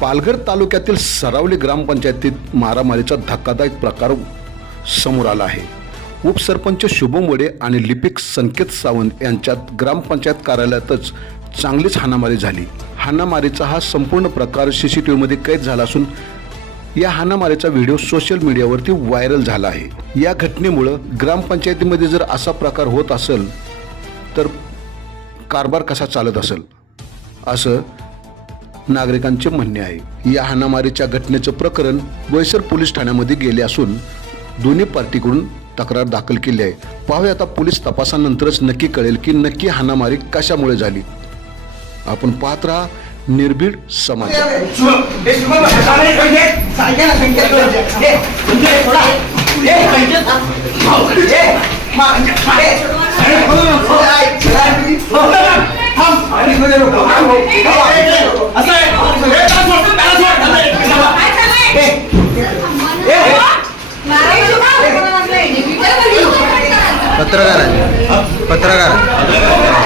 पालघर तालुक्यातील सरावली ग्रामपंचायतीत मारामारीचा धक्कादायक प्रकार समोर आला आहे. उपसरपंच शुभम वडे आणि लिपिक संकेत सावंत यांच्यात ग्रामपंचायत कार्यालयातच चांगलीच हाणामारी झाली. हाणामारीचा हा संपूर्ण प्रकार सी सी टी व्हीमध्ये कैद झाला असून या हाणामारीचा व्हिडिओ सोशल मीडियावरती व्हायरल झाला आहे. या घटनेमुळं ग्रामपंचायतीमध्ये जर असा प्रकार होत असेल तर कारभार कसा चालत असेल? असं नागरिकांचे म्हणणे आहे या हाणामारीच्या घटनेचं प्रकरण वैसर पोलीस ठाण्यामध्ये गेले असून दोन्ही पार्टीकडून तक्रार दाखल केली आहे पाहूया आता पोलीस तपासानंतरच नक्की कळेल की नक्की हाणामारी कशामुळे झाली आपण पाहत राहा निर्भीड समाज पत्रकार आहे पत्रकार